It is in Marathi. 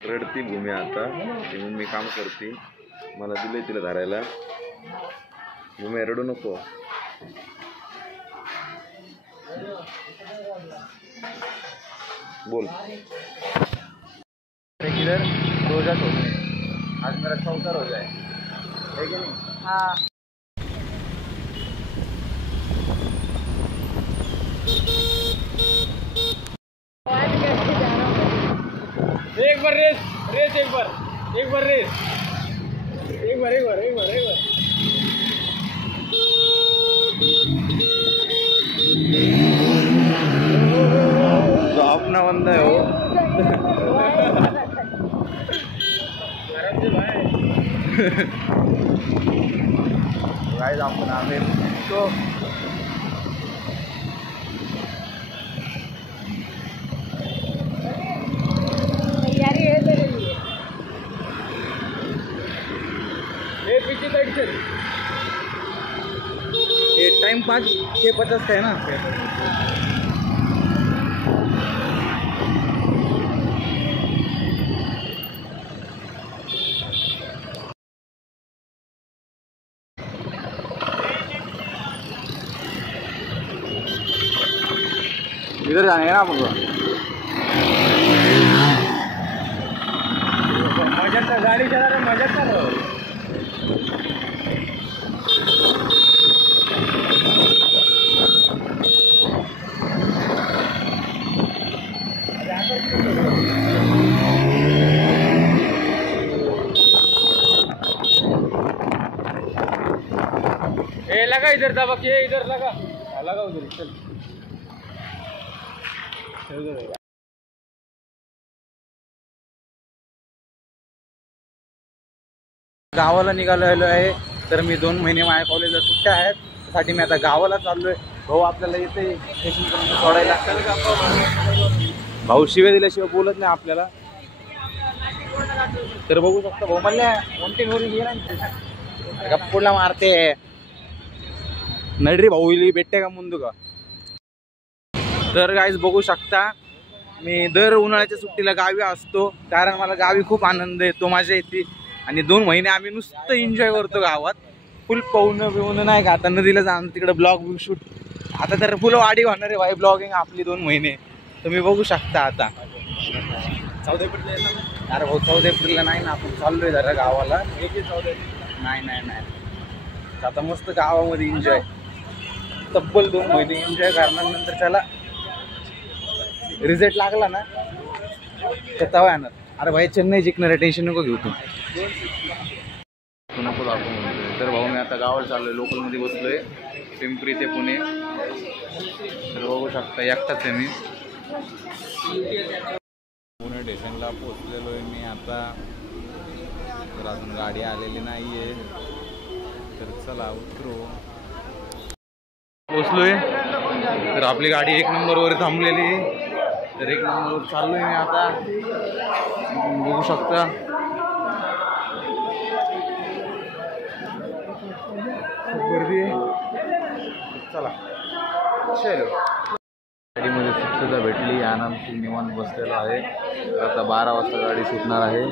रडती भूमी आता ती मम्मी काम करते मला दिले तिला धरायला भूमी रडू नको बोल इधर रोजा छोड़ने आज मेरा चौथा रोजा है कि नहीं? हाँ एक बार रेस रेस एक बार रेस एक बार तो अपना बंदा है वो गाइस आपका नाम है तो ये पीछे साइड से ये टाइम 5:50 का है ना इधर जाने ना हमको मजा का गाड़ी चला रहे मजा कर रहे हो ए लगा इधर दबा के इधर लगा उधर चल गावाला निघालेलो आहे तर मी 2 महिने माझ्या कॉलेजला सुट्ट्या आहेत त्यासाठी मी आता गावाला चाललोय भाऊ आपल्याला येते स्टेशनपर्यंत सोडायला भाऊ शिव्या दिल्याशिवाय बोलत नाही आपल्याला तर बघू शकता भाऊ म्हणल्या कोणती घरी गेला गप्पूला मारते नडरी भाऊ भेटते का मुंदू का तर गाईज बघू शकता मी दर उन्हाळ्याच्या सुट्टीला गावी असतो कारण मला गावी खूप आनंद येतो माझ्या इथे आणि 2 महिने आम्ही नुसतं एन्जॉय करतो गावात फुल पाहुणं नाही का आता नदीला जाणं तिकडे ब्लॉग शूट आता तर फुल वाढी होणार आहे भाई ब्लॉगिंग आपली 2 महिने तुम्ही बघू शकता आता 14 एप्रिल अरे भाऊ 14 एप्रिलला नाही ना आपण चाललोय जरा गावाला नाही आता मस्त गावामध्ये एन्जॉय तब्बल 2 महिने एन्जॉय करणार नंतर त्याला रिझल्ट लागला ना तर तवा येणार अरे भाई चेन्नई जिंकणार आहे टेन्शन नको घेऊ तू नको दाखवून तर भाऊ मी आता गावाला चाललोय लोकलमध्ये बसलोय पिंपरी ते पुणे तर बघू शकता एकटाच आहे मी पुणे स्टेशनला पोचलेलो आहे मी आता तर अजून गाडी आलेली नाही आहे तर चला उतरू पोचलोय तर आपली गाडी 1 नंबरवर थांबलेली तर 1 नंबरवर चाललोय मी आता बघू शकता गर्दी चला चलो गाडीमध्ये सीट सुद्धा भेटली आरामशी निवांत बसलेलो आहे आता 12 वाजता गाडी सुटणार आहे